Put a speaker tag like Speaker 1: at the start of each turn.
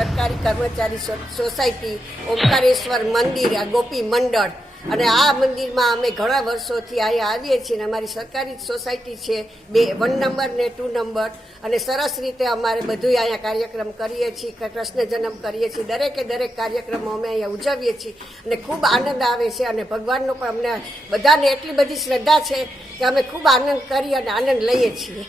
Speaker 1: સરકારી કર્મચારી સોસાયટી, ઓમકારેશ્વર મંદિર, આ ગોપી મંડળ. અને આ મંદિરમાં અમે ઘણા વર્ષોથી અહીંયા આવીએ છીએ અને અમારી સરકારી સોસાયટી છે, બે, વન નંબર ને ટુ નંબર. અને સરસ રીતે અમારે બધું અહીંયા કાર્યક્રમ કરીએ છીએ, કે કૃષ્ણ જન્મ કરીએ છીએ. દરેકે દરેક કાર્યક્રમો અમે અહીંયા ઉજવીએ છીએ. અને ખૂબ આનંદ આવે છે અને ભગવાનનો પણ અમને બધાને એટલી બધી શ્રદ્ધા છે કે અમે ખૂબ આનંદ કરી અને આનંદ લઈએ છીએ.